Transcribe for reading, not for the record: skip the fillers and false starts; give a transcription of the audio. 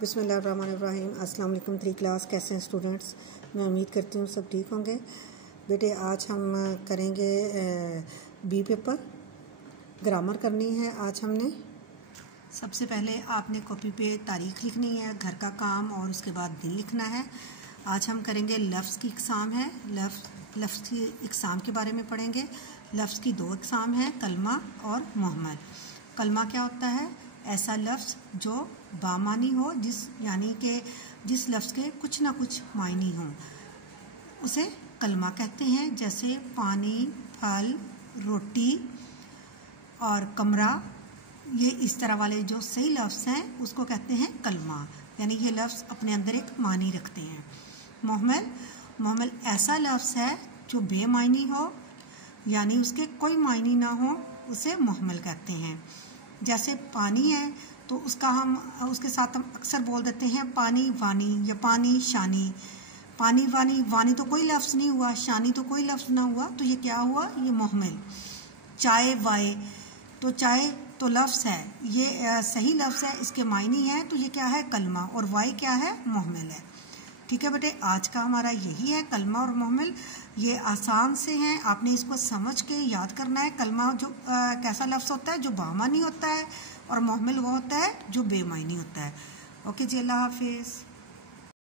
बिस्मिल्लाहिर्रहमानिर्रहीम। अस्सलाम वालेकुम। 3 क्लास कैसे हैं स्टूडेंट्स? मैं उम्मीद करती हूँ सब ठीक होंगे। बेटे आज हम करेंगे बी पेपर, ग्रामर करनी है। आज हमने सबसे पहले आपने कॉपी पे तारीख़ लिखनी है, घर का काम, और उसके बाद दिन लिखना है। आज हम करेंगे लफ्ज़ की इक़साम है। लफ्ज़ की इक़साम के बारे में पढ़ेंगे। लफ्ज़ की 2 इक़साम हैं, कलमा और मुहम्मल। कलमा क्या होता है? ऐसा लफ्ज़ जो बामानी हो, यानी कि जिस लफ्ज़ के कुछ ना कुछ मायने हों, उसे कलमा कहते हैं। जैसे पानी, फल, रोटी और कमरा, ये इस तरह वाले जो सही लफ्ज़ हैं उसको कहते हैं कलमा, यानी ये लफ्ज़ अपने अंदर एक मानी रखते हैं। मुहम्मल ऐसा लफ्ज़ है जो बेमायनी हो, यानी उसके कोई मायने ना हो, उसे मुहम्मल कहते हैं। जैसे पानी है तो उसके साथ हम अक्सर बोल देते हैं पानी वानी या पानी शानी। पानी वानी, वानी तो कोई लफ्ज़ नहीं हुआ, शानी तो कोई लफ्ज़ ना हुआ, तो ये क्या हुआ? ये मुहम्मल। चाय वाए, तो चाय तो लफ्ज़ है, ये सही लफ्ज़ है, इसके मायने हैं, तो ये क्या है? कलमा। और वाई क्या है? मुहम्मल है। ठीक है बेटे, आज का हमारा यही है, कलमा और मुहम्मल। ये आसान से हैं, आपने इसको समझ के याद करना है। कलमा जो कैसा लफ्ज़ होता है? जो बामानी होता है, और मुहम्मल वो होता है जो बेमायनी होता है। ओके जी, अल्लाह हाफिज़।